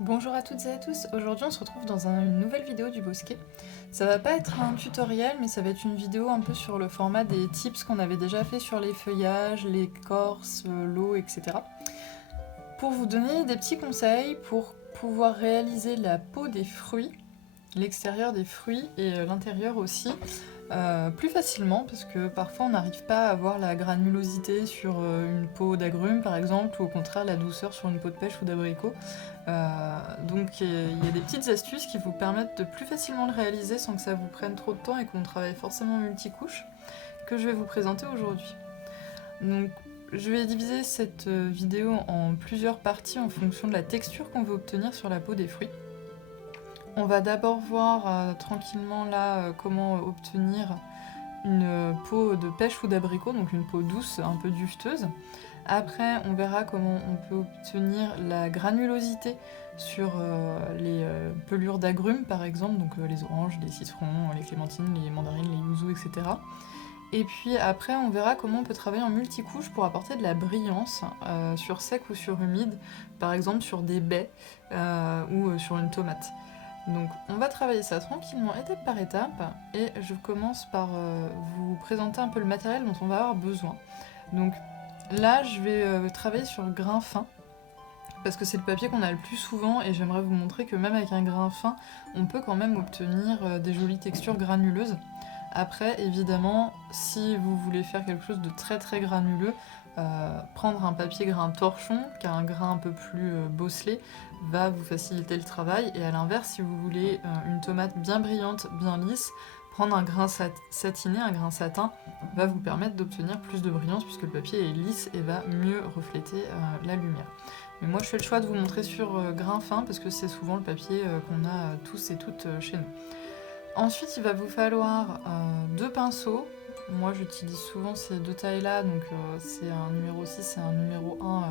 Bonjour à toutes et à tous, aujourd'hui on se retrouve dans une nouvelle vidéo du Bosquet. Ça va pas être un tutoriel mais ça va être une vidéo un peu sur le format des tips qu'on avait déjà fait sur les feuillages, l'écorce, l'eau, etc. Pour vous donner des petits conseils pour pouvoir réaliser la peau des fruits, l'extérieur des fruits et l'intérieur aussi, plus facilement parce que parfois on n'arrive pas à avoir la granulosité sur une peau d'agrumes par exemple ou au contraire la douceur sur une peau de pêche ou d'abricot. Donc il y a des petites astuces qui vous permettent de plus facilement le réaliser sans que ça vous prenne trop de temps et qu'on travaille forcément multicouche que je vais vous présenter aujourd'hui. Donc je vais diviser cette vidéo en plusieurs parties en fonction de la texture qu'on veut obtenir sur la peau des fruits. On va d'abord voir tranquillement là comment obtenir une peau de pêche ou d'abricot, donc une peau douce, un peu duveteuse. Après, on verra comment on peut obtenir la granulosité sur les pelures d'agrumes, par exemple, donc les oranges, les citrons, les clémentines, les mandarines, les yuzu, etc. Et puis après, on verra comment on peut travailler en multicouche pour apporter de la brillance sur sec ou sur humide, par exemple sur des baies ou sur une tomate. Donc on va travailler ça tranquillement, étape par étape, et je commence par vous présenter un peu le matériel dont on va avoir besoin. Donc là, je vais travailler sur le grain fin, parce que c'est le papier qu'on a le plus souvent, et j'aimerais vous montrer que même avec un grain fin, on peut quand même obtenir des jolies textures granuleuses. Après, évidemment, si vous voulez faire quelque chose de très très granuleux, prendre un papier grain torchon, qui a un grain un peu plus bosselé, va vous faciliter le travail. Et à l'inverse, si vous voulez une tomate bien brillante, bien lisse, prendre un grain satiné, un grain satin, va vous permettre d'obtenir plus de brillance puisque le papier est lisse et va mieux refléter la lumière. Mais moi je fais le choix de vous montrer sur grain fin parce que c'est souvent le papier qu'on a tous et toutes chez nous. Ensuite, il va vous falloir deux pinceaux. Moi, j'utilise souvent ces deux tailles-là, donc c'est un numéro 6 et un numéro 1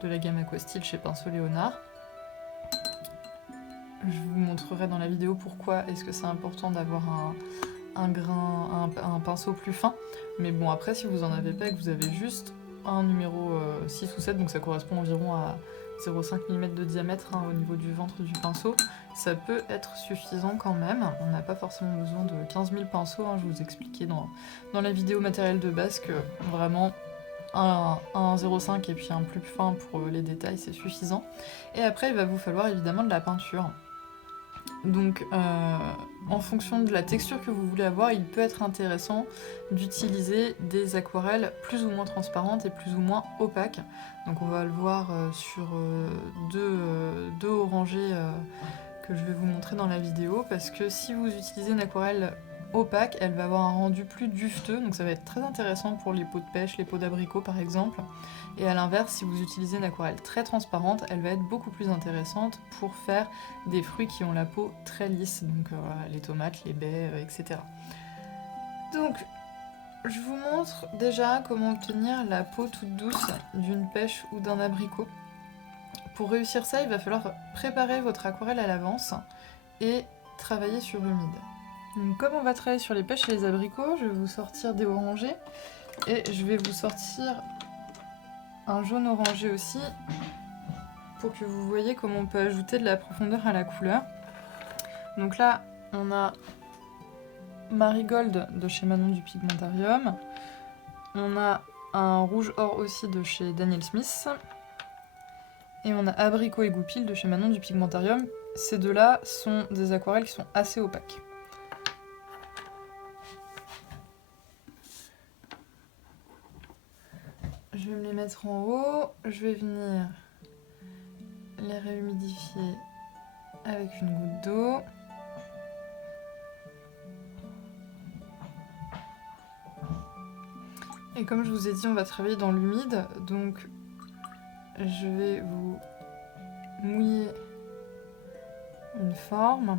de la gamme Aquastyle chez Pinceau Léonard. Je vous montrerai dans la vidéo pourquoi est-ce que c'est important d'avoir un pinceau plus fin. Mais bon, après, si vous en avez pas et que vous avez juste un numéro 6 ou 7, donc ça correspond environ à 0,5 mm de diamètre au niveau du ventre du pinceau, ça peut être suffisant quand même. On n'a pas forcément besoin de 15 000 pinceaux, je vous expliquais dans la vidéo matériel de base que vraiment un 0,5 et puis un plus fin pour les détails, c'est suffisant. Et après, il va vous falloir évidemment de la peinture. Donc, en fonction de la texture que vous voulez avoir, il peut être intéressant d'utiliser des aquarelles plus ou moins transparentes et plus ou moins opaques. Donc, on va le voir sur deux orangés que je vais vous montrer dans la vidéo, parce que si vous utilisez une aquarelle opaque, elle va avoir un rendu plus duveteux, donc ça va être très intéressant pour les pots de pêche, les pots d'abricot par exemple. Et à l'inverse, si vous utilisez une aquarelle très transparente, elle va être beaucoup plus intéressante pour faire des fruits qui ont la peau très lisse, donc les tomates, les baies, etc. Donc, je vous montre déjà comment obtenir la peau toute douce d'une pêche ou d'un abricot. Pour réussir ça, il va falloir préparer votre aquarelle à l'avance et travailler sur humide. Donc, comme on va travailler sur les pêches et les abricots, je vais vous sortir des orangés et je vais vous sortir un jaune orangé aussi pour que vous voyez comment on peut ajouter de la profondeur à la couleur. Donc là, on a Marigold de chez Manon du Pigmentarium. On a un rouge or aussi de chez Daniel Smith. Et on a Abricot et Goupil de chez Manon du Pigmentarium. Ces deux-là sont des aquarelles qui sont assez opaques. Je vais me les mettre en haut. Je vais venir les réhumidifier avec une goutte d'eau. Et comme je vous ai dit, on va travailler dans l'humide, donc je vais vous mouiller une forme.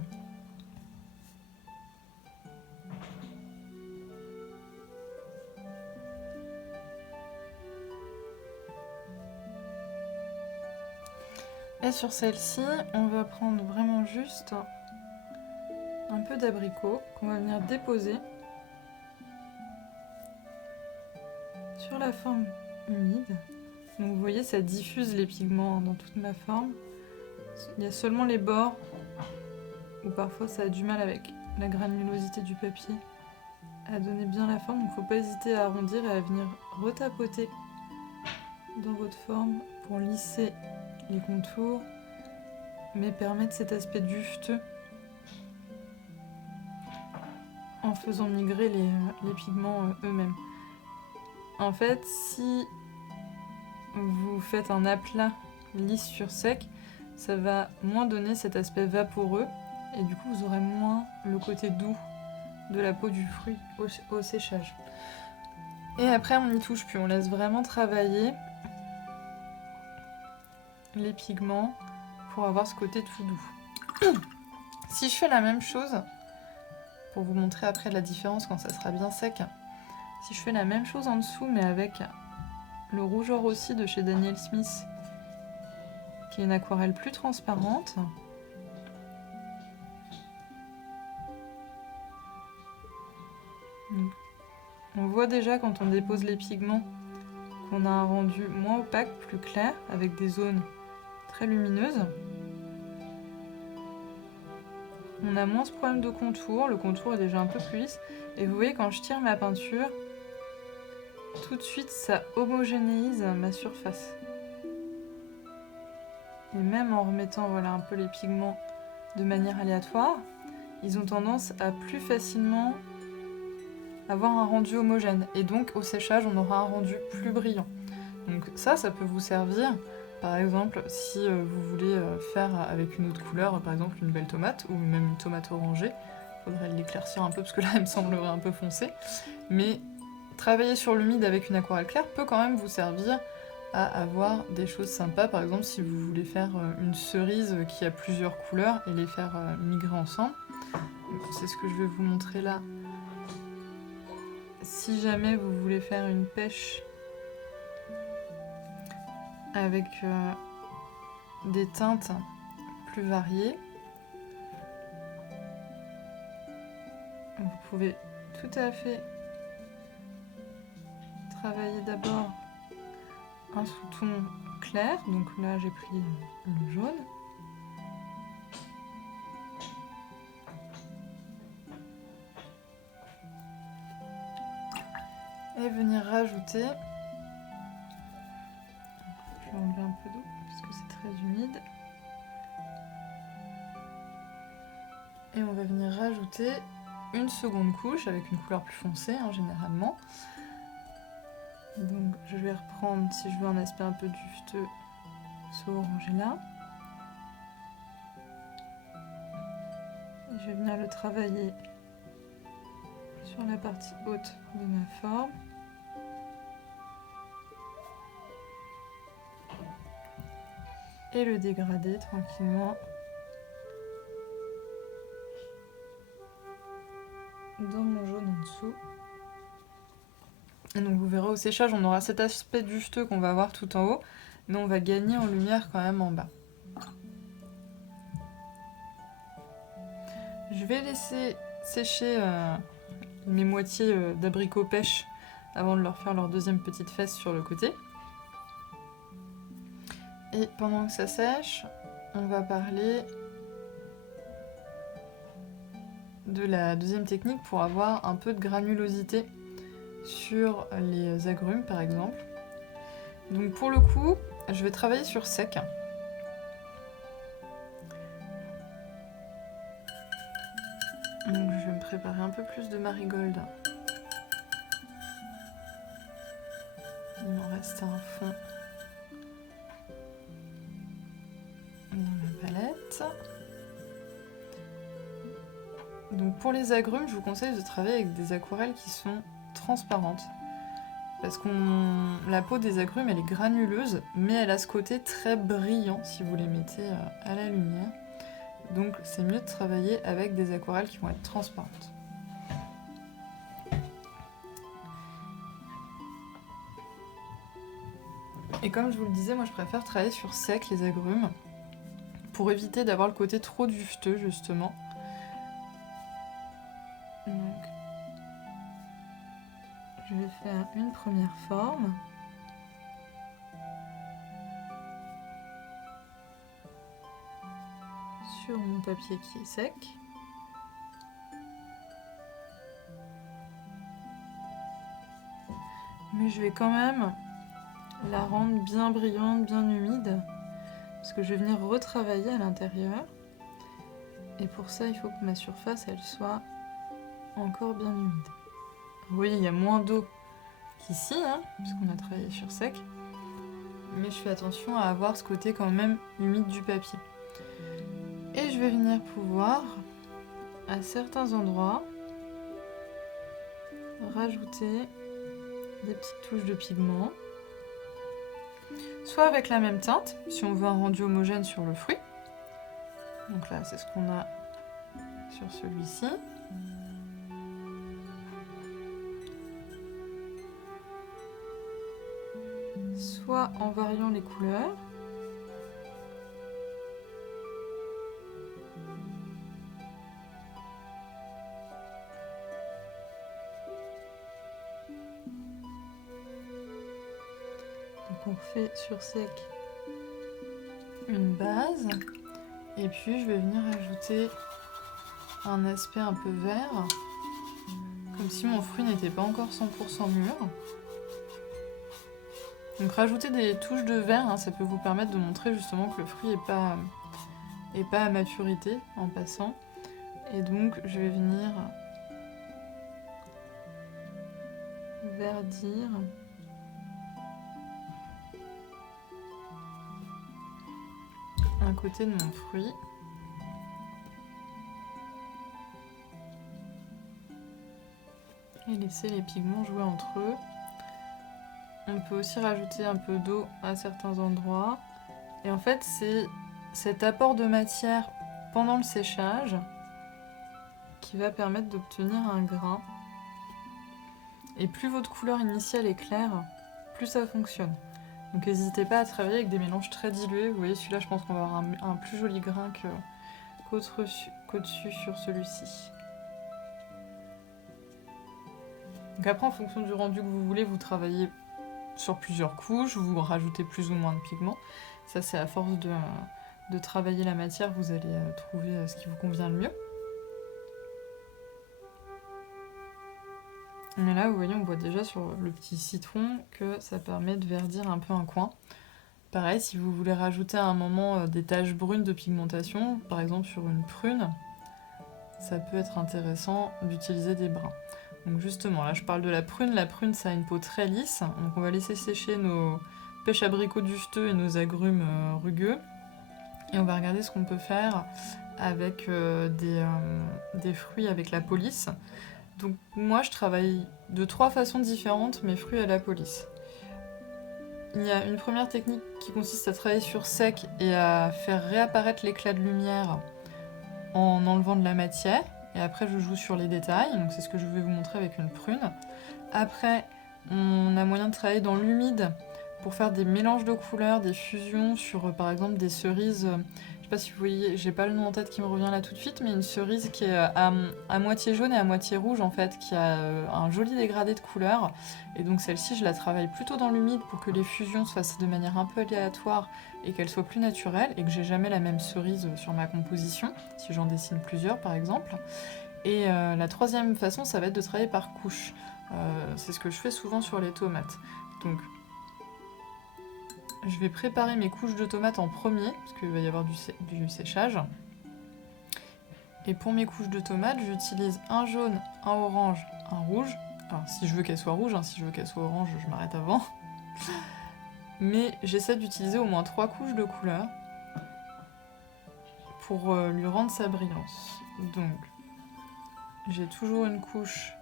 Et sur celle-ci, on va prendre vraiment juste un peu d'abricot qu'on va venir déposer sur la forme humide. Donc vous voyez, ça diffuse les pigments dans toute ma forme Il y a seulement les bords où parfois ça a du mal avec la granulosité du papier à donner bien la forme, donc faut pas hésiter à arrondir et à venir retapoter dans votre forme pour lisser les contours, mais permettre cet aspect dufteux en faisant migrer les pigments eux-mêmes. En fait, si vous faites un aplat lisse sur sec, ça va moins donner cet aspect vaporeux et du coup vous aurez moins le côté doux de la peau du fruit au séchage. Et après on n'y touche plus, on laisse vraiment travailler les pigments pour avoir ce côté tout doux. Si je fais la même chose, pour vous montrer après la différence quand ça sera bien sec, si je fais la même chose en dessous mais avec le rougeur aussi de chez Daniel Smith, qui est une aquarelle plus transparente, on voit déjà quand on dépose les pigments qu'on a un rendu moins opaque, plus clair, avec des zones très lumineuses. On a moins ce problème de contour, le contour est déjà un peu plus lisse. Et vous voyez, quand je tire ma peinture, tout de suite ça homogénéise ma surface. Et même en remettant voilà, un peu les pigments de manière aléatoire, ils ont tendance à plus facilement avoir un rendu homogène. Et donc au séchage, on aura un rendu plus brillant. Donc ça peut vous servir, par exemple, si vous voulez faire avec une autre couleur, par exemple une belle tomate, ou même une tomate orangée. Il faudrait l'éclaircir un peu, parce que là, elle me semblerait un peu foncée. Mais travailler sur l'humide avec une aquarelle claire peut quand même vous servir à avoir des choses sympas. Par exemple, si vous voulez faire une cerise qui a plusieurs couleurs et les faire migrer ensemble. C'est ce que je vais vous montrer là. Si jamais vous voulez faire une pêche avec des teintes plus variées, vous pouvez tout à fait travailler d'abord un sous-ton clair, donc là j'ai pris le jaune. Et venir rajouter, je vais enlever un peu d'eau parce que c'est très humide, et on va venir rajouter une seconde couche avec une couleur plus foncée généralement. Donc je vais reprendre, si je veux un aspect un peu dufteux, ce orangé là. Et je vais venir le travailler sur la partie haute de ma forme. Et le dégrader tranquillement dans mon jaune en dessous. Et donc vous verrez au séchage, on aura cet aspect dufteux qu'on va avoir tout en haut, mais on va gagner en lumière quand même en bas. Je vais laisser sécher mes moitiés d'abricots pêche avant de leur faire leur deuxième petite fesse sur le côté. Et pendant que ça sèche, on va parler de la deuxième technique pour avoir un peu de granulosité sur les agrumes par exemple. Donc pour le coup, je vais travailler sur sec. Donc je vais me préparer un peu plus de marigold. Il m'en reste un fond dans ma palette. Donc pour les agrumes, je vous conseille de travailler avec des aquarelles qui sont transparentes. Parce que la peau des agrumes, elle est granuleuse, mais elle a ce côté très brillant si vous les mettez à la lumière. Donc c'est mieux de travailler avec des aquarelles qui vont être transparentes. Et comme je vous le disais, moi je préfère travailler sur sec les agrumes pour éviter d'avoir le côté trop dufteux justement. Donc, je vais faire une première forme. sur mon papier qui est sec. Mais je vais quand même la rendre bien brillante, bien humide, parce que je vais venir retravailler à l'intérieur. Et pour ça, il faut que ma surface, elle soit encore bien humide. Oui, il y a moins d'eau qu'ici, hein, puisqu'on a travaillé sur sec. Mais je fais attention à avoir ce côté quand même humide du papier. Et je vais venir pouvoir, à certains endroits, rajouter des petites touches de pigment. Soit avec la même teinte, si on veut un rendu homogène sur le fruit. Donc là, c'est ce qu'on a sur celui-ci. Soit en variant les couleurs. Donc on fait sur sec une base. Et puis je vais venir ajouter un aspect un peu vert. Comme si mon fruit n'était pas encore 100% mûr. Donc rajouter des touches de vert, hein, ça peut vous permettre de montrer justement que le fruit n'est pas à maturité en passant. Et donc je vais venir verdir un côté de mon fruit. Et laisser les pigments jouer entre eux. On peut aussi rajouter un peu d'eau à certains endroits. Et en fait, c'est cet apport de matière pendant le séchage qui va permettre d'obtenir un grain. Et plus votre couleur initiale est claire, plus ça fonctionne. Donc n'hésitez pas à travailler avec des mélanges très dilués. Vous voyez, celui-là, je pense qu'on va avoir un plus joli grain qu'au-dessus sur celui-ci. Donc après, en fonction du rendu que vous voulez, vous travaillez sur plusieurs couches, vous rajoutez plus ou moins de pigments. Ça, c'est à force de travailler la matière, vous allez trouver ce qui vous convient le mieux. Mais là, vous voyez, on voit déjà sur le petit citron que ça permet de verdir un peu un coin. Pareil, si vous voulez rajouter à un moment des taches brunes de pigmentation, par exemple sur une prune, ça peut être intéressant d'utiliser des bruns. Donc justement, là je parle de la prune. La prune, ça a une peau très lisse. Donc on va laisser sécher nos pêches abricots dusteux et nos agrumes rugueux. Et on va regarder ce qu'on peut faire avec des fruits avec la peau lisse. Donc moi je travaille de 3 façons différentes mes fruits à la peau lisse. Il y a une première technique qui consiste à travailler sur sec et à faire réapparaître l'éclat de lumière en enlevant de la matière. Et après, je joue sur les détails. Donc c'est ce que je vais vous montrer avec une prune. Après, on a moyen de travailler dans l'humide pour faire des mélanges de couleurs, des fusions sur, par exemple, des cerises. Je sais pas si vous voyez, j'ai pas le nom en tête qui me revient là tout de suite, mais une cerise qui est à moitié jaune et à moitié rouge, en fait, qui a un joli dégradé de couleurs. Et donc celle-ci, je la travaille plutôt dans l'humide pour que les fusions se fassent de manière un peu aléatoire et qu'elles soient plus naturelles, et que j'ai jamais la même cerise sur ma composition, si j'en dessine plusieurs par exemple. Et la troisième façon, ça va être de travailler par couches. C'est ce que je fais souvent sur les tomates. Donc, je vais préparer mes couches de tomates en premier, parce qu'il va y avoir du séchage. Et pour mes couches de tomates, j'utilise un jaune, un orange, un rouge. Alors, si je veux qu'elle soit rouge, hein, si je veux qu'elle soit orange, je m'arrête avant. Mais j'essaie d'utiliser au moins 3 couches de couleurs pour lui rendre sa brillance. Donc, j'ai toujours une couche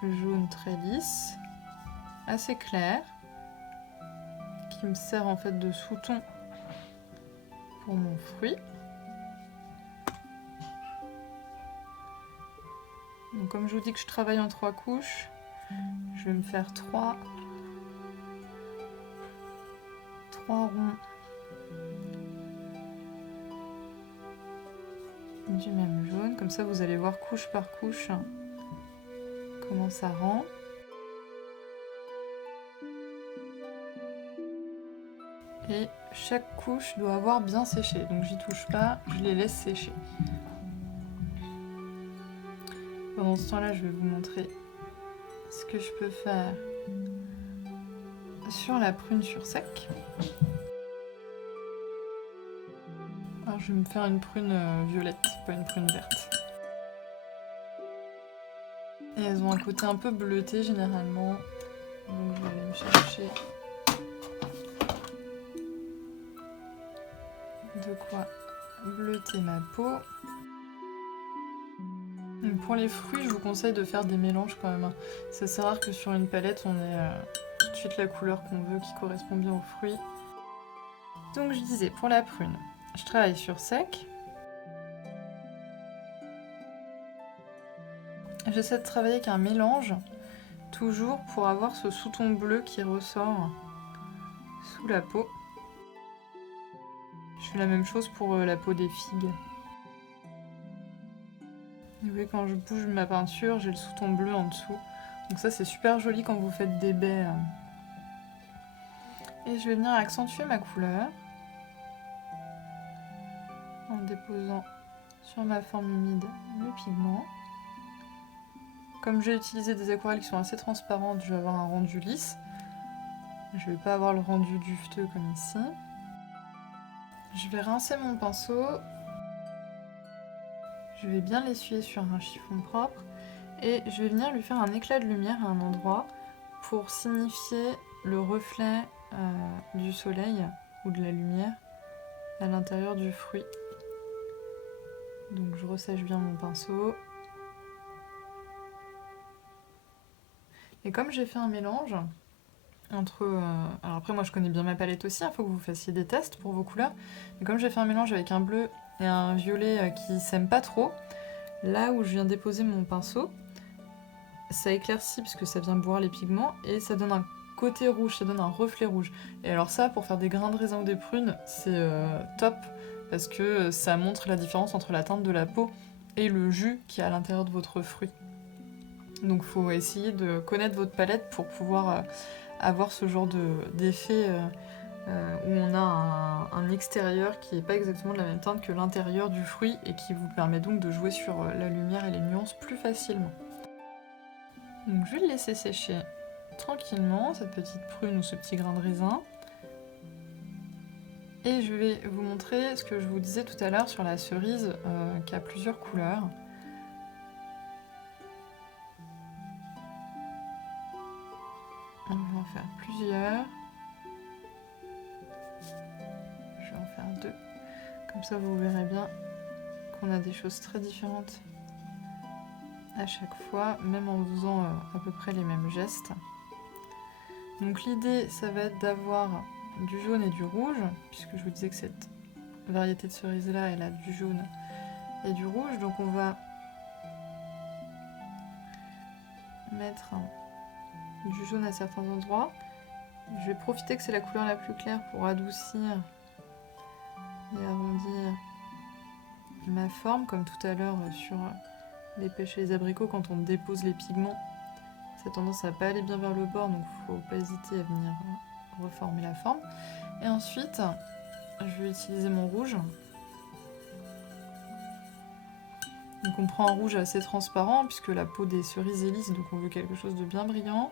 jaune très lisse, assez claire, qui me sert en fait de sous-ton pour mon fruit. Donc, comme je vous dis que je travaille en 3 couches, je vais me faire 3 ronds du même jaune. Comme ça, vous allez voir couche par couche comment ça rend. Et chaque couche doit avoir bien séché, donc j'y touche pas, je les laisse sécher. Pendant ce temps-là, je vais vous montrer ce que je peux faire sur la prune sur sec. Alors, je vais me faire une prune violette, pas une prune verte. Et elles ont un côté un peu bleuté généralement, donc je vais aller me chercher de quoi bleuter ma peau. Donc pour les fruits, je vous conseille de faire des mélanges quand même. C'est assez rare que sur une palette on ait tout de suite la couleur qu'on veut qui correspond bien aux fruits. Donc je disais, pour la prune, je travaille sur sec. J'essaie de travailler avec un mélange, toujours pour avoir ce sous-ton bleu qui ressort sous la peau. Je fais la même chose pour la peau des figues. Vous voyez, quand je bouge ma peinture, j'ai le sous-ton bleu en dessous. Donc ça, c'est super joli quand vous faites des baies. Et je vais venir accentuer ma couleur en déposant sur ma forme humide le pigment. Comme j'ai utilisé des aquarelles qui sont assez transparentes, je vais avoir un rendu lisse. Je ne vais pas avoir le rendu duveteux comme ici. Je vais rincer mon pinceau. Je vais bien l'essuyer sur un chiffon propre. Et je vais venir lui faire un éclat de lumière à un endroit pour signifier le reflet du soleil ou de la lumière à l'intérieur du fruit. Donc je ressèche bien mon pinceau. Et comme j'ai fait un mélange entre... alors après moi je connais bien ma palette aussi, il faut que vous fassiez des tests pour vos couleurs. Mais comme j'ai fait un mélange avec un bleu et un violet qui s'aiment pas trop, là où je viens déposer mon pinceau, ça éclaircit parce que ça vient boire les pigments et ça donne un côté rouge, ça donne un reflet rouge. Et alors ça, pour faire des grains de raisin ou des prunes, c'est top parce que ça montre la différence entre la teinte de la peau et le jus qui est à l'intérieur de votre fruit. Donc faut essayer de connaître votre palette pour pouvoir avoir ce genre d'effet où on a un extérieur qui n'est pas exactement de la même teinte que l'intérieur du fruit et qui vous permet donc de jouer sur la lumière et les nuances plus facilement. Donc je vais le laisser sécher tranquillement, cette petite prune ou ce petit grain de raisin. Et je vais vous montrer ce que je vous disais tout à l'heure sur la cerise qui a plusieurs couleurs. On va en faire plusieurs. Je vais en faire 2. Comme ça vous verrez bien qu'on a des choses très différentes à chaque fois, même en faisant à peu près les mêmes gestes. Donc l'idée, ça va être d'avoir du jaune et du rouge, puisque je vous disais que cette variété de cerise-là, elle a du jaune et du rouge. Donc on va mettre du jaune à certains endroits. Je vais profiter que c'est la couleur la plus claire pour adoucir et arrondir ma forme, comme tout à l'heure sur les pêches et les abricots, quand on dépose les pigments, ça a tendance à pas aller bien vers le bord, donc il ne faut pas hésiter à venir reformer la forme. Et ensuite, je vais utiliser mon rouge. Donc on prend un rouge assez transparent, puisque la peau des cerises est lisse, donc on veut quelque chose de bien brillant.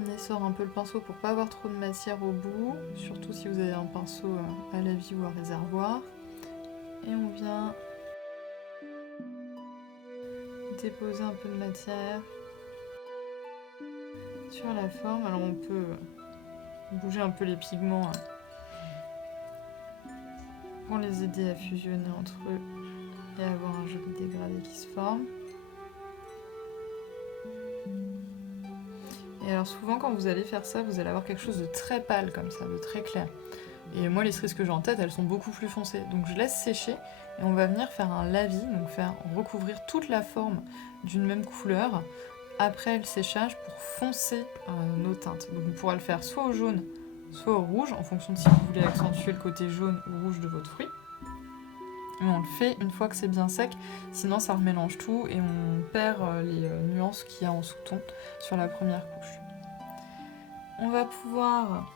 On essore un peu le pinceau pour pas avoir trop de matière au bout, surtout si vous avez un pinceau à la vie ou à réservoir. Et on vient déposer un peu de matière sur la forme. Alors on peut bouger un peu les pigments pour les aider à fusionner entre eux et avoir un joli dégradé qui se forme. Et alors souvent quand vous allez faire ça, vous allez avoir quelque chose de très pâle comme ça, de très clair. Et moi les cerises que j'ai en tête, elles sont beaucoup plus foncées. Donc je laisse sécher et on va venir faire un lavis, donc faire recouvrir toute la forme d'une même couleur après le séchage pour foncer nos teintes. Donc on pourra le faire soit au jaune, soit au rouge, en fonction de si vous voulez accentuer le côté jaune ou rouge de votre fruit. Mais on le fait une fois que c'est bien sec, sinon ça remélange tout et on perd les nuances qu'il y a en sous-ton sur la première couche. On va pouvoir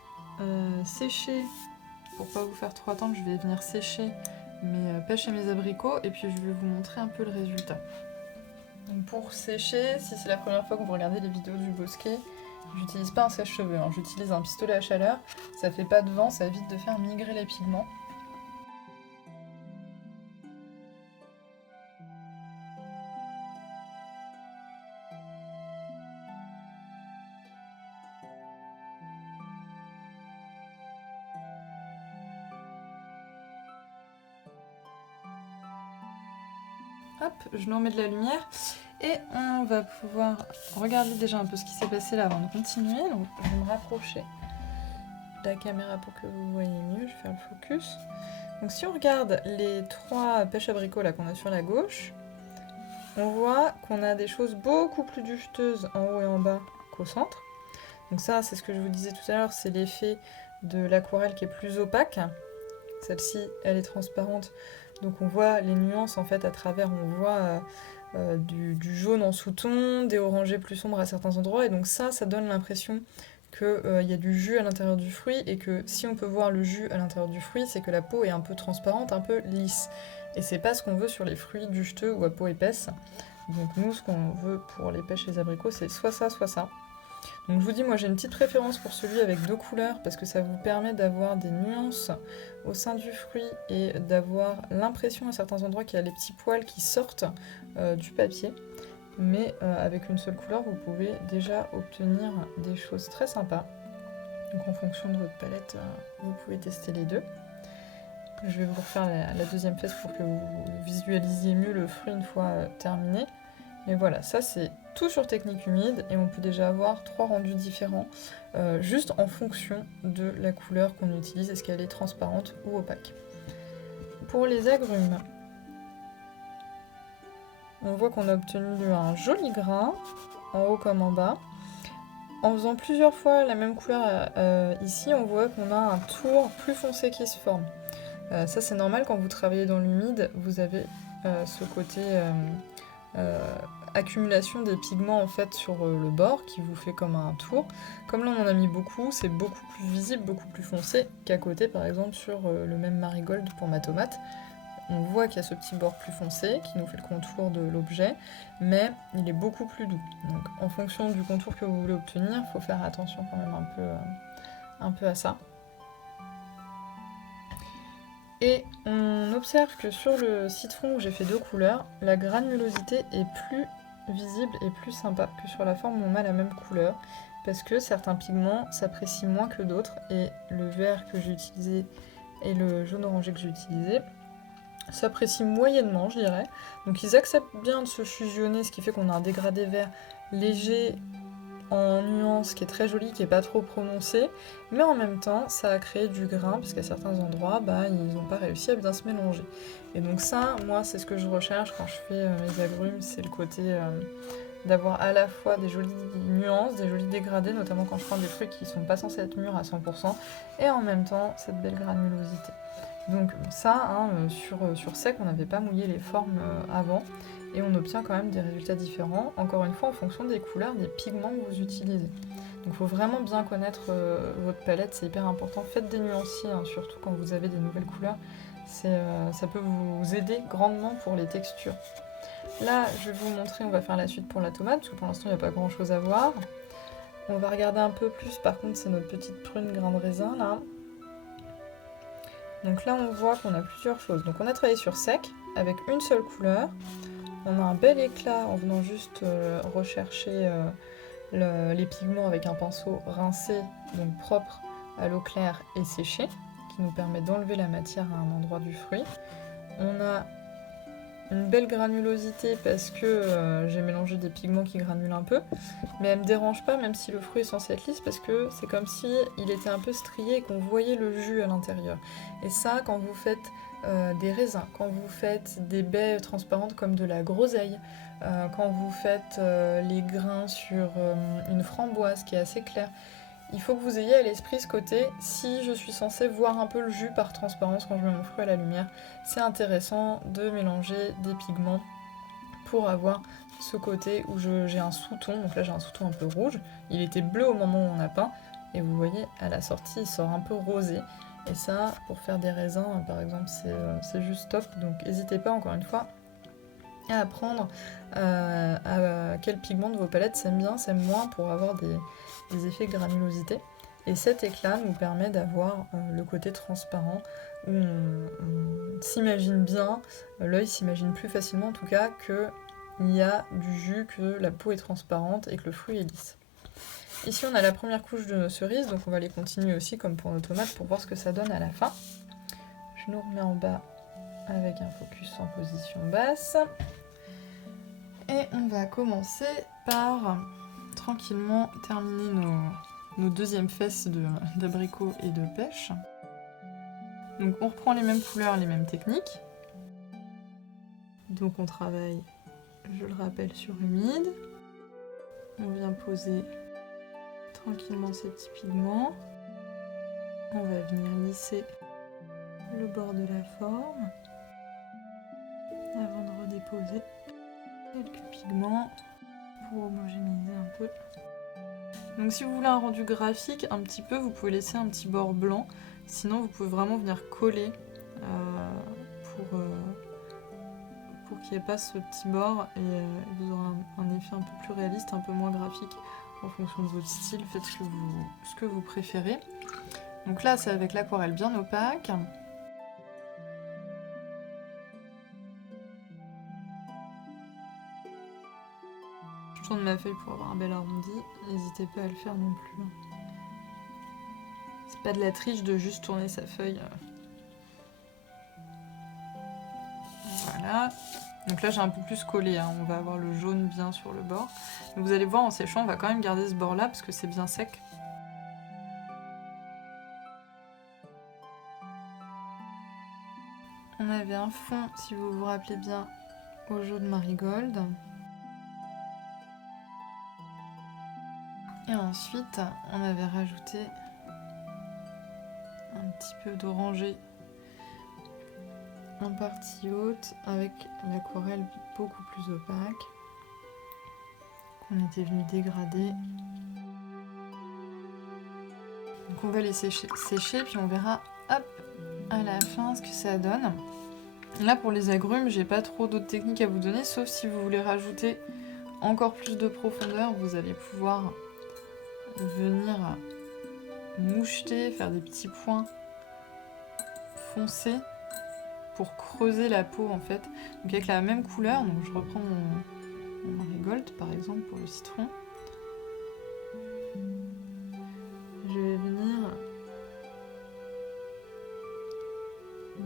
sécher, pour pas vous faire trop attendre, je vais venir sécher mes pêches et mes abricots et puis je vais vous montrer un peu le résultat. Donc pour sécher, si c'est la première fois que vous regardez les vidéos du Bosquet, j'utilise pas un sèche-cheveux, hein, j'utilise un pistolet à chaleur, ça fait pas de vent, ça évite de faire migrer les pigments. Hop, je nous remets de la lumière et on va pouvoir regarder déjà un peu ce qui s'est passé là avant de continuer. Donc je vais me rapprocher de la caméra pour que vous voyez mieux, je vais faire le focus. Donc si on regarde les 3 pêches abricots là qu'on a sur la gauche, on voit qu'on a des choses beaucoup plus juteuses en haut et en bas qu'au centre. Donc ça, c'est ce que je vous disais tout à l'heure, c'est l'effet de l'aquarelle qui est plus opaque. Celle-ci, elle est transparente. Donc on voit les nuances en fait à travers, on voit du jaune en sous-ton, des orangés plus sombres à certains endroits, et donc ça donne l'impression qu'il y a du jus à l'intérieur du fruit, et que si on peut voir le jus à l'intérieur du fruit, c'est que la peau est un peu transparente, un peu lisse. Et c'est pas ce qu'on veut sur les fruits du juteux ou à peau épaisse. Donc nous, ce qu'on veut pour les pêches et les abricots, c'est soit ça, soit ça. Donc je vous dis, moi j'ai une petite préférence pour celui avec 2 couleurs parce que ça vous permet d'avoir des nuances au sein du fruit et d'avoir l'impression à certains endroits qu'il y a les petits poils qui sortent du papier. Mais avec une seule couleur, vous pouvez déjà obtenir des choses très sympas. Donc en fonction de votre palette, vous pouvez tester les deux. Je vais vous refaire la deuxième pièce pour que vous visualisiez mieux le fruit une fois terminé. Mais voilà, ça c'est tout sur technique humide et on peut déjà avoir 3 rendus différents juste en fonction de la couleur qu'on utilise, est-ce qu'elle est transparente ou opaque. Pour les agrumes, on voit qu'on a obtenu un joli grain, en haut comme en bas. En faisant plusieurs fois la même couleur ici, on voit qu'on a un tour plus foncé qui se forme. Ça c'est normal, quand vous travaillez dans l'humide, vous avez ce côté accumulation des pigments en fait sur le bord qui vous fait comme un tour. Comme là on en a mis beaucoup, c'est beaucoup plus visible, beaucoup plus foncé qu'à côté par exemple sur le même marigold pour ma tomate. On voit qu'il y a ce petit bord plus foncé qui nous fait le contour de l'objet, mais il est beaucoup plus doux. Donc en fonction du contour que vous voulez obtenir, il faut faire attention quand même un peu à ça. Et on observe que sur le citron où j'ai fait 2 couleurs, la granulosité est plus visible et plus sympa que sur la forme où on a la même couleur, parce que certains pigments s'apprécient moins que d'autres, et le vert que j'ai utilisé et le jaune orangé que j'ai utilisé s'apprécient moyennement, je dirais. Donc ils acceptent bien de se fusionner, ce qui fait qu'on a un dégradé vert léger en nuance qui est très joli, qui est pas trop prononcé, mais en même temps ça a créé du grain parce qu'à certains endroits ils n'ont pas réussi à bien se mélanger. Et donc ça, moi c'est ce que je recherche quand je fais mes agrumes, c'est le côté d'avoir à la fois des jolies nuances, des jolis dégradés, notamment quand je prends des fruits qui sont pas censés être mûrs à 100%, et en même temps cette belle granulosité. Donc ça, sur sec, on n'avait pas mouillé les formes avant, et on obtient quand même des résultats différents, encore une fois en fonction des couleurs, des pigments que vous utilisez. Donc il faut vraiment bien connaître votre palette, c'est hyper important. Faites des nuanciers, hein, surtout quand vous avez des nouvelles couleurs, ça peut vous aider grandement pour les textures. Là, je vais vous montrer, on va faire la suite pour la tomate, parce que pour l'instant il n'y a pas grand chose à voir. On va regarder un peu plus, par contre c'est notre petite prune grain de raisin là. Donc là on voit qu'on a plusieurs choses. Donc on a travaillé sur sec, avec une seule couleur. On a un bel éclat en venant juste rechercher les pigments avec un pinceau rincé, donc propre à l'eau claire et séché, qui nous permet d'enlever la matière à un endroit du fruit. On a une belle granulosité parce que j'ai mélangé des pigments qui granulent un peu, mais elle me dérange pas même si le fruit est censé être lisse, parce que c'est comme si il était un peu strié et qu'on voyait le jus à l'intérieur. Et ça, quand vous faites des raisins, quand vous faites des baies transparentes comme de la groseille, quand vous faites les grains sur une framboise qui est assez claire, il faut que vous ayez à l'esprit ce côté, si je suis censée voir un peu le jus par transparence quand je mets mon fruit à la lumière, c'est intéressant de mélanger des pigments pour avoir ce côté où j'ai un sous-ton, donc là j'ai un sous-ton un peu rouge, il était bleu au moment où on a peint, Et vous voyez, à la sortie, il sort un peu rosé. Et ça, pour faire des raisins, par exemple, c'est juste top. Donc n'hésitez pas, encore une fois, à apprendre à quel pigment de vos palettes s'aime bien, s'aime moins, pour avoir des effets granulosité. Et cet éclat nous permet d'avoir le côté transparent, où on s'imagine bien, l'œil s'imagine plus facilement en tout cas, qu'il y a du jus, que la peau est transparente et que le fruit est lisse. Ici on a la première couche de nos cerises, donc on va les continuer aussi comme pour nos tomates pour voir ce que ça donne à la fin. Je nous remets en bas avec un focus en position basse. Et on va commencer par tranquillement terminer nos deuxièmes fesses d'abricots et de pêche. Donc on reprend les mêmes couleurs, les mêmes techniques. Donc on travaille, je le rappelle, sur humide. On vient poser tranquillement ces petits pigments. On va venir lisser le bord de la forme avant de redéposer quelques pigments pour homogénéiser un peu. Donc si vous voulez un rendu graphique un petit peu, vous pouvez laisser un petit bord blanc. Sinon vous pouvez vraiment venir coller pour qu'il n'y ait pas ce petit bord, et vous aurez un effet un peu plus réaliste, un peu moins graphique en fonction de votre style. Faites ce que vous préférez. Donc là c'est avec l'aquarelle bien opaque. Je tourne ma feuille pour avoir un bel arrondi. N'hésitez pas à le faire non plus. C'est pas de la triche de juste tourner sa feuille. Voilà. Donc là j'ai un peu plus collé, hein. On va avoir le jaune bien sur le bord. Mais vous allez voir, en séchant, on va quand même garder ce bord là parce que c'est bien sec. On avait un fond, si vous vous rappelez bien, au jaune marigold. Et ensuite, on avait rajouté un petit peu d'orangé en partie haute avec l'aquarelle beaucoup plus opaque qu'on était venu dégrader. Donc on va les sécher, puis on verra hop à la fin ce que ça donne. Là pour les agrumes, j'ai pas trop d'autres techniques à vous donner, sauf si vous voulez rajouter encore plus de profondeur, vous allez pouvoir venir moucheter, faire des petits points foncés pour creuser la peau en fait. Donc avec la même couleur, donc je reprends mon marigold par exemple pour le citron. Je vais venir...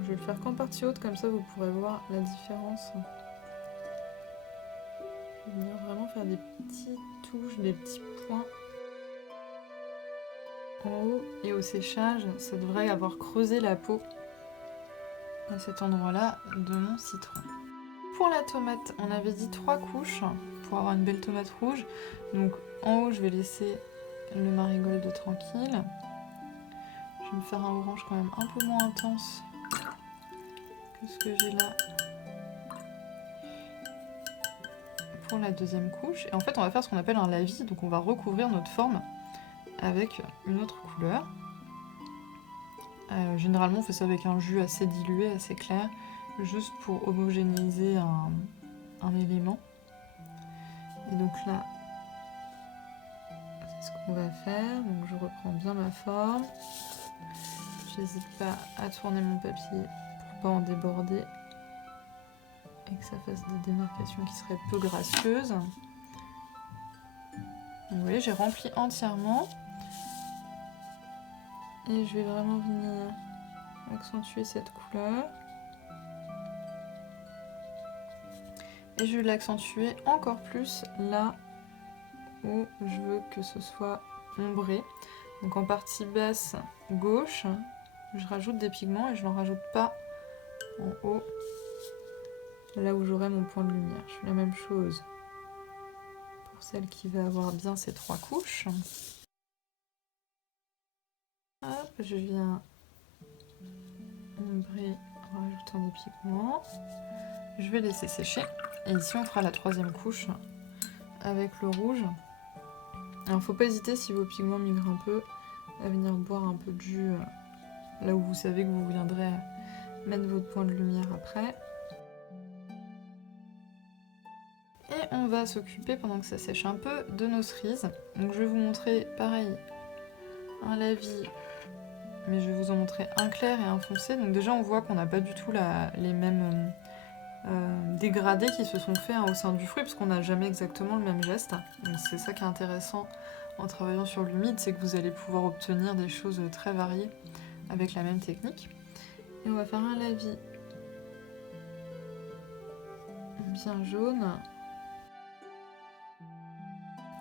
Je vais le faire qu'en partie haute, comme ça vous pourrez voir la différence. Je vais venir vraiment faire des petites touches, des petits points en haut, et au séchage, ça devrait avoir creusé la peau à cet endroit-là de mon citron. Pour la tomate, on avait dit 3 couches pour avoir une belle tomate rouge. Donc en haut, je vais laisser le marigold tranquille. Je vais me faire un orange quand même un peu moins intense que ce que j'ai là pour la deuxième couche. Et en fait, on va faire ce qu'on appelle un lavis, donc on va recouvrir notre forme avec une autre couleur. Généralement, on fait ça avec un jus assez dilué, assez clair, juste pour homogénéiser un élément. Et donc là, c'est ce qu'on va faire. Donc je reprends bien ma forme. J'hésite pas à tourner mon papier pour pas en déborder et que ça fasse des démarcations qui seraient peu gracieuses. Donc, vous voyez, j'ai rempli entièrement. Et je vais vraiment venir accentuer cette couleur. Et je vais l'accentuer encore plus là où je veux que ce soit ombré. Donc en partie basse gauche, je rajoute des pigments et je n'en rajoute pas en haut, là où j'aurai mon point de lumière. Je fais la même chose pour celle qui va avoir bien ces 3 couches. Hop, je viens ombrer en rajoutant des pigments. Je vais laisser sécher. Et ici, on fera la 3e couche avec le rouge. Alors, faut pas hésiter si vos pigments migrent un peu à venir boire un peu de jus là où vous savez que vous viendrez mettre votre point de lumière après. Et on va s'occuper, pendant que ça sèche un peu, de nos cerises. Donc je vais vous montrer, pareil, un lavis, mais je vais vous en montrer un clair et un foncé. Donc déjà on voit qu'on n'a pas du tout les mêmes dégradés qui se sont faits au sein du fruit, parce qu'on n'a jamais exactement le même geste. Donc c'est ça qui est intéressant en travaillant sur l'humide, c'est que vous allez pouvoir obtenir des choses très variées avec la même technique. Et on va faire un lavis bien jaune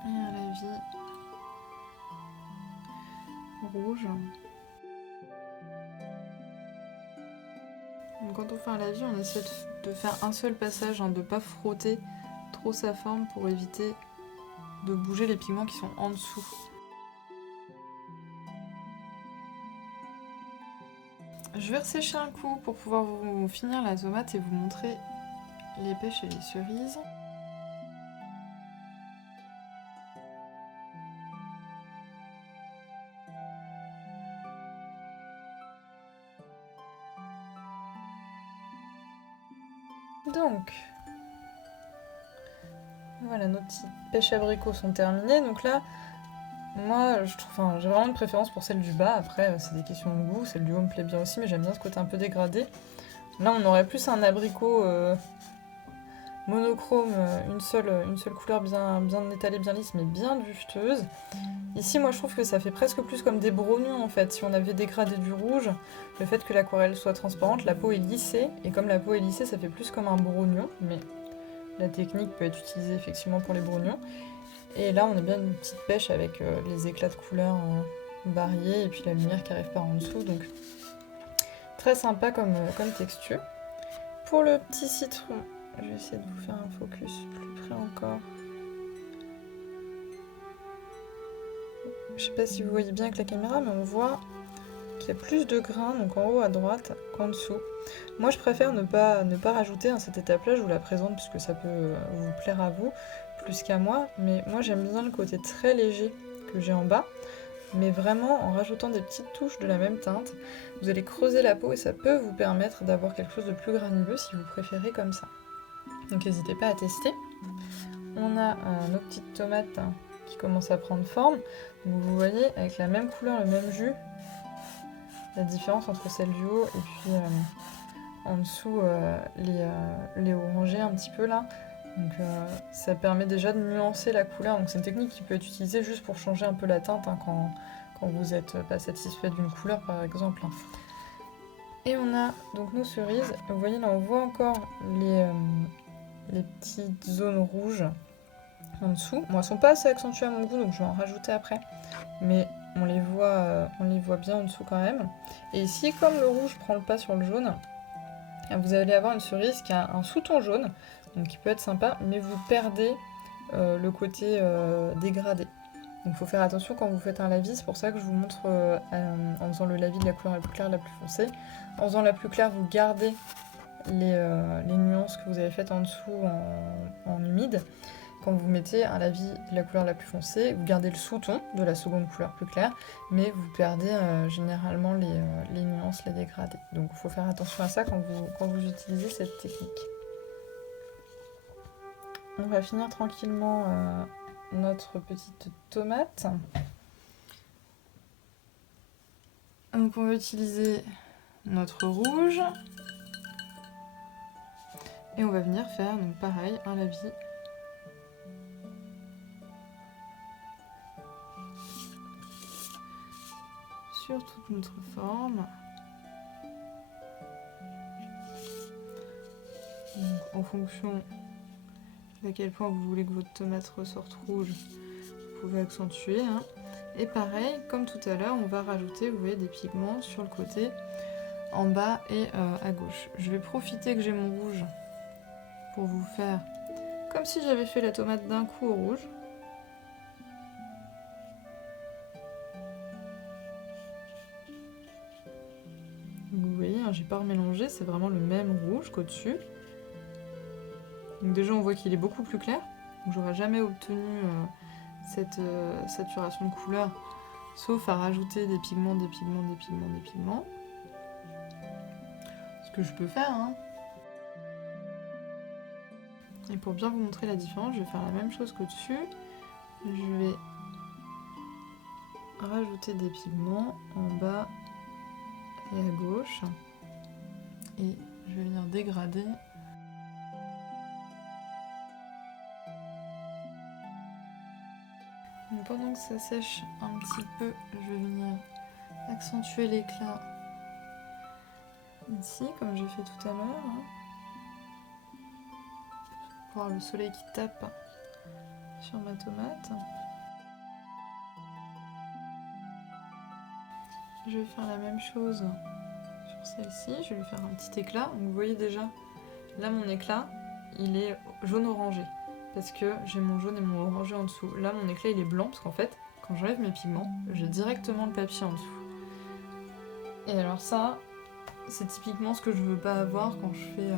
et un lavis rouge. Donc quand on fait un lavis, on essaie de faire un seul passage, de ne pas frotter trop sa forme pour éviter de bouger les pigments qui sont en dessous. Je vais ressécher un coup pour pouvoir vous finir la tomate et vous montrer les pêches et les cerises. Donc, voilà, nos petites pêches abricots sont terminées. Donc là, moi, j'ai vraiment une préférence pour celle du bas. Après, c'est des questions de goût. Celle du haut me plaît bien aussi, mais j'aime bien ce côté un peu dégradé. Là, on aurait plus un abricot monochrome, une seule couleur bien étalée, bien lisse, mais bien dufteuse. Ici, moi, je trouve que ça fait presque plus comme des brognons, en fait. Si on avait dégradé du rouge, le fait que l'aquarelle soit transparente, la peau est lissée. Et comme la peau est lissée, ça fait plus comme un brognon. Mais la technique peut être utilisée effectivement pour les brognons. Et là, on a bien une petite pêche avec les éclats de couleurs variés et puis la lumière qui arrive par en dessous. Donc, très sympa comme texture. Pour le petit citron, je vais essayer de vous faire un focus plus près encore. Je sais pas si vous voyez bien avec la caméra, mais on voit qu'il y a plus de grains, donc en haut à droite qu'en dessous. Moi, je préfère ne pas rajouter à cette étape-là, je vous la présente puisque ça peut vous plaire à vous, plus qu'à moi, mais moi j'aime bien le côté très léger que j'ai en bas, mais vraiment en rajoutant des petites touches de la même teinte, vous allez creuser la peau et ça peut vous permettre d'avoir quelque chose de plus granuleux si vous préférez comme ça. Donc n'hésitez pas à tester. On a nos petites tomates qui commencent à prendre forme. Donc vous voyez, avec la même couleur, le même jus, la différence entre celle du haut et puis en dessous les orangés un petit peu là. Donc ça permet déjà de nuancer la couleur. Donc c'est une technique qui peut être utilisée juste pour changer un peu la teinte quand vous n'êtes pas satisfait d'une couleur par exemple. Et on a donc nos cerises. Vous voyez là on voit encore les petites zones rouges en dessous. Bon, elles sont pas assez accentuées à mon goût, donc je vais en rajouter après. Mais on les voit bien en dessous quand même. Et ici, comme le rouge prend le pas sur le jaune, vous allez avoir une cerise qui a un sous-ton jaune, donc qui peut être sympa, mais vous perdez le côté dégradé. Donc il faut faire attention quand vous faites un lavis, c'est pour ça que je vous montre en faisant le lavis de la couleur la plus claire, la plus foncée. En faisant la plus claire, vous gardez les nuances que vous avez faites en dessous en humide. Quand vous mettez un lavis de la couleur la plus foncée, vous gardez le sous-ton de la seconde couleur plus claire, mais vous perdez généralement les nuances, les dégradés. Donc il faut faire attention à ça quand vous utilisez cette technique. On va finir tranquillement notre petite tomate. Donc on va utiliser notre rouge. Et on va venir faire, donc pareil, un lavis sur toute notre forme. Donc, en fonction d'à quel point vous voulez que votre tomate ressorte rouge, vous pouvez accentuer. Et pareil, comme tout à l'heure, on va rajouter, vous voyez, des pigments sur le côté, en bas et à gauche. Je vais profiter que j'ai mon rouge pour vous faire comme si j'avais fait la tomate d'un coup au rouge. Vous voyez, j'ai pas remélangé, c'est vraiment le même rouge qu'au-dessus. Donc déjà on voit qu'il est beaucoup plus clair. J'aurais jamais obtenu cette saturation de couleur sauf à rajouter des pigments, ce que je peux faire, hein. Et pour bien vous montrer la différence, je vais faire la même chose qu'au-dessus. Je vais rajouter des pigments en bas et à gauche. Et je vais venir dégrader. Donc pendant que ça sèche un petit peu, je vais venir accentuer l'éclat ici, comme j'ai fait tout à l'heure. Pour avoir le soleil qui tape sur ma tomate. Je vais faire la même chose sur celle-ci. Je vais lui faire un petit éclat. Donc vous voyez déjà, là mon éclat, il est jaune-orangé. Parce que j'ai mon jaune et mon orangé en dessous. Là mon éclat il est blanc parce qu'en fait, quand j'enlève mes pigments, j'ai directement le papier en dessous. Et alors ça, c'est typiquement ce que je veux pas avoir quand je fais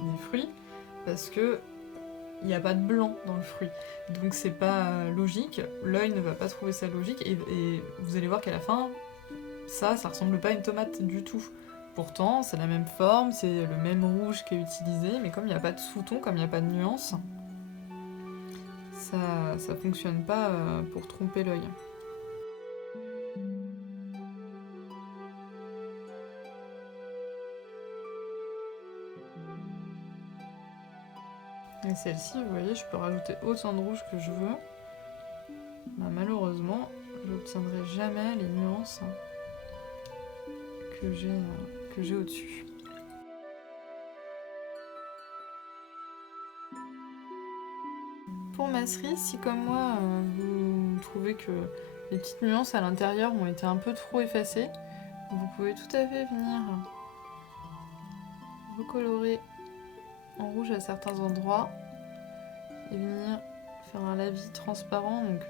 des fruits. Parce que il n'y a pas de blanc dans le fruit. Donc c'est pas logique. L'œil ne va pas trouver ça logique. Et vous allez voir qu'à la fin, ça ressemble pas à une tomate du tout. Pourtant, c'est la même forme, c'est le même rouge qui est utilisé, mais comme il n'y a pas de sous-ton, comme il n'y a pas de nuance, ça fonctionne pas pour tromper l'œil. Et celle-ci, vous voyez, je peux rajouter autant de rouge que je veux. Bah, malheureusement, je n'obtiendrai jamais les nuances que j'ai au-dessus. Pour ma cerise, si comme moi, vous trouvez que les petites nuances à l'intérieur ont été un peu trop effacées, vous pouvez tout à fait venir recolorer en rouge à certains endroits et venir faire un lavis transparent, donc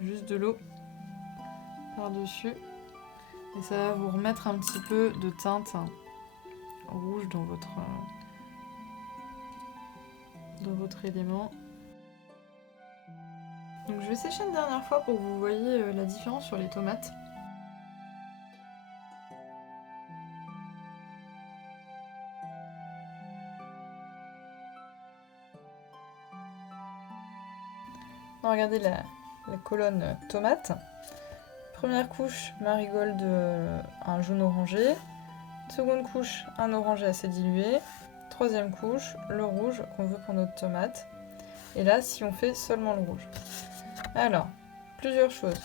juste de l'eau par-dessus. Et ça va vous remettre un petit peu de teinte rouge dans votre élément. Donc je vais sécher une dernière fois pour que vous voyez la différence sur les tomates. Regardez la colonne tomate. Première couche, marigold, un jaune orangé. Seconde couche, un orangé assez dilué. Troisième couche, le rouge qu'on veut pour notre tomate. Et là, si on fait seulement le rouge. Alors, plusieurs choses.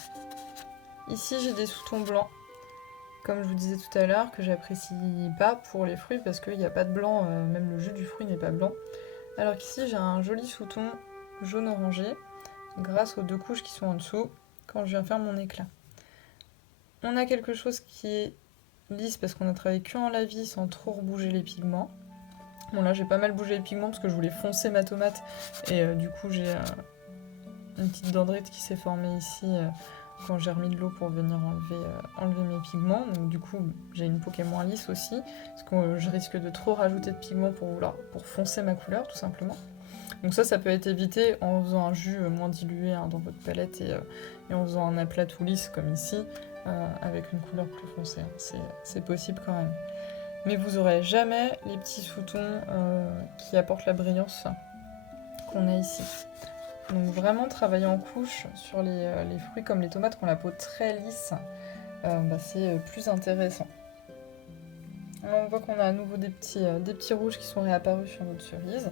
Ici, j'ai des sous-tons blancs, comme je vous disais tout à l'heure, que j'apprécie pas pour les fruits parce qu'il n'y a pas de blanc, même le jus du fruit n'est pas blanc. Alors qu'ici, j'ai un joli sous-ton jaune orangé, grâce aux deux couches qui sont en dessous, quand je viens faire mon éclat. On a quelque chose qui est lisse parce qu'on a travaillé que en lavis sans trop rebouger les pigments. Bon là j'ai pas mal bougé les pigments parce que je voulais foncer ma tomate et du coup j'ai une petite dendrite qui s'est formée ici quand j'ai remis de l'eau pour venir enlever mes pigments. Donc du coup j'ai une peau qui est moins lisse aussi parce que je risque de trop rajouter de pigments pour foncer ma couleur tout simplement. Donc ça peut être évité en faisant un jus moins dilué dans votre palette et en faisant un aplat tout lisse comme ici avec une couleur plus foncée. C'est possible quand même. Mais vous n'aurez jamais les petits sous-tons qui apportent la brillance qu'on a ici. Donc vraiment travailler en couche sur les fruits comme les tomates qui ont la peau très lisse, c'est plus intéressant. Alors on voit qu'on a à nouveau des petits rouges qui sont réapparus sur notre cerise.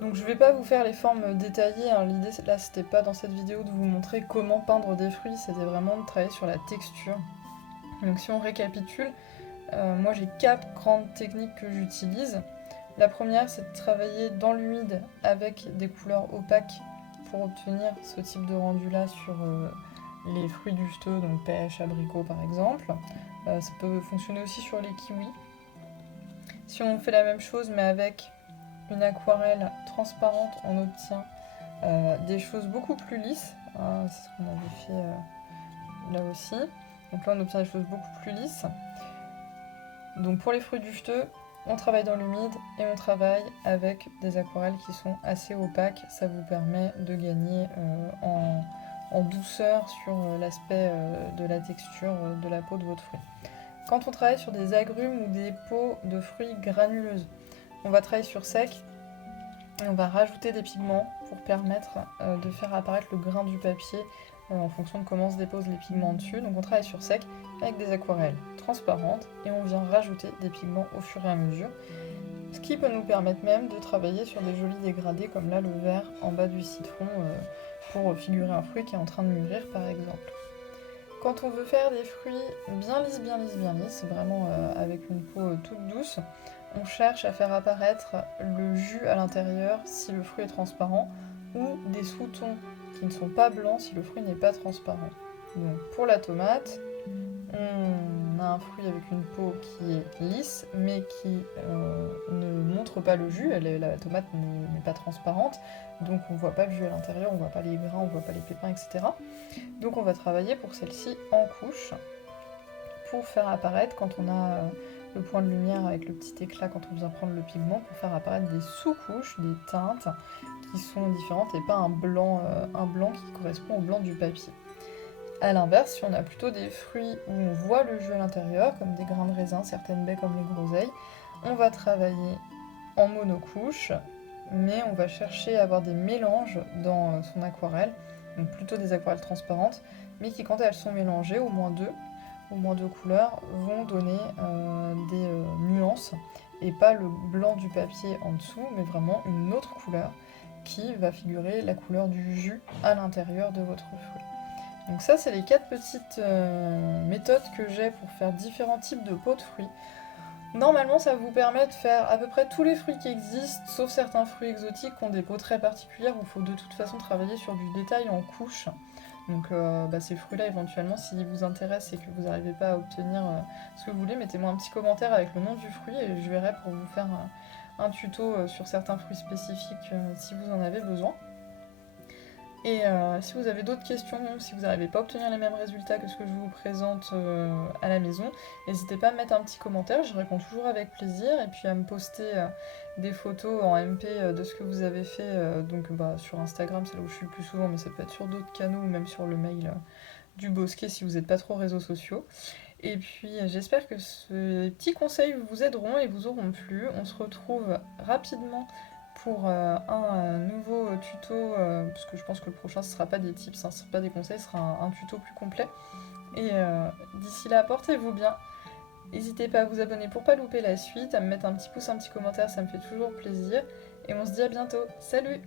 Donc je ne vais pas vous faire les formes détaillées, hein. L'idée là c'était pas dans cette vidéo de vous montrer comment peindre des fruits, c'était vraiment de travailler sur la texture. Donc si on récapitule, moi j'ai 4 grandes techniques que j'utilise. La première c'est de travailler dans l'humide avec des couleurs opaques pour obtenir ce type de rendu là sur les fruits du juteux, donc pêche, abricot par exemple. Ça peut fonctionner aussi sur les kiwis. Si on fait la même chose mais avec une aquarelle transparente, on obtient des choses beaucoup plus lisses. C'est ce qu'on avait fait là aussi. Donc là on obtient des choses beaucoup plus lisses. Donc pour les fruits du juteux, on travaille dans l'humide et on travaille avec des aquarelles qui sont assez opaques. Ça vous permet de gagner en en douceur sur l'aspect de la texture de la peau de votre fruit. Quand on travaille sur des agrumes ou des peaux de fruits granuleuses, on va travailler sur sec et on va rajouter des pigments pour permettre de faire apparaître le grain du papier en fonction de comment se déposent les pigments dessus. Donc on travaille sur sec avec des aquarelles transparentes et on vient rajouter des pigments au fur et à mesure. Ce qui peut nous permettre même de travailler sur des jolis dégradés comme là le vert en bas du citron pour figurer un fruit qui est en train de mûrir par exemple. Quand on veut faire des fruits bien lisses, vraiment avec une peau toute douce, on cherche à faire apparaître le jus à l'intérieur si le fruit est transparent ou des sous-tons qui ne sont pas blancs si le fruit n'est pas transparent. Donc pour la tomate, on a un fruit avec une peau qui est lisse mais qui ne montre pas le jus, la tomate n'est pas transparente, donc on ne voit pas le jus à l'intérieur, on ne voit pas les grains, on ne voit pas les pépins, etc. Donc on va travailler pour celle-ci en couche pour faire apparaître, quand on a le point de lumière avec le petit éclat quand on vient prendre le pigment, pour faire apparaître des sous-couches, des teintes qui sont différentes et pas un blanc qui correspond au blanc du papier. A l'inverse, si on a plutôt des fruits où on voit le jus à l'intérieur, comme des grains de raisin, certaines baies comme les groseilles, on va travailler en monocouche, mais on va chercher à avoir des mélanges dans son aquarelle, donc plutôt des aquarelles transparentes, mais qui quand elles sont mélangées, au moins deux couleurs, vont donner des nuances, et pas le blanc du papier en dessous, mais vraiment une autre couleur qui va figurer la couleur du jus à l'intérieur de votre fruit. Donc ça, c'est les 4 petites méthodes que j'ai pour faire différents types de peaux de fruits. Normalement, ça vous permet de faire à peu près tous les fruits qui existent, sauf certains fruits exotiques qui ont des peaux très particulières où il faut de toute façon travailler sur du détail en couches. Donc ces fruits-là, éventuellement, s'ils vous intéressent et que vous n'arrivez pas à obtenir ce que vous voulez, mettez-moi un petit commentaire avec le nom du fruit et je verrai pour vous faire un tuto sur certains fruits spécifiques si vous en avez besoin. Et si vous avez d'autres questions, si vous n'arrivez pas à obtenir les mêmes résultats que ce que je vous présente à la maison, n'hésitez pas à me mettre un petit commentaire, je réponds toujours avec plaisir, et puis à me poster des photos en MP de ce que vous avez fait sur Instagram, c'est là où je suis le plus souvent, mais ça peut être sur d'autres canaux ou même sur le mail du Bosquet si vous n'êtes pas trop réseaux sociaux. Et puis j'espère que ces petits conseils vous aideront et vous auront plu. On se retrouve rapidement pour un nouveau tuto, parce que je pense que le prochain ce sera pas des tips, ce sera pas des conseils, ce sera un tuto plus complet. Et d'ici là, portez-vous bien. N'hésitez pas à vous abonner pour pas louper la suite, à me mettre un petit pouce, un petit commentaire, ça me fait toujours plaisir. Et on se dit à bientôt. Salut!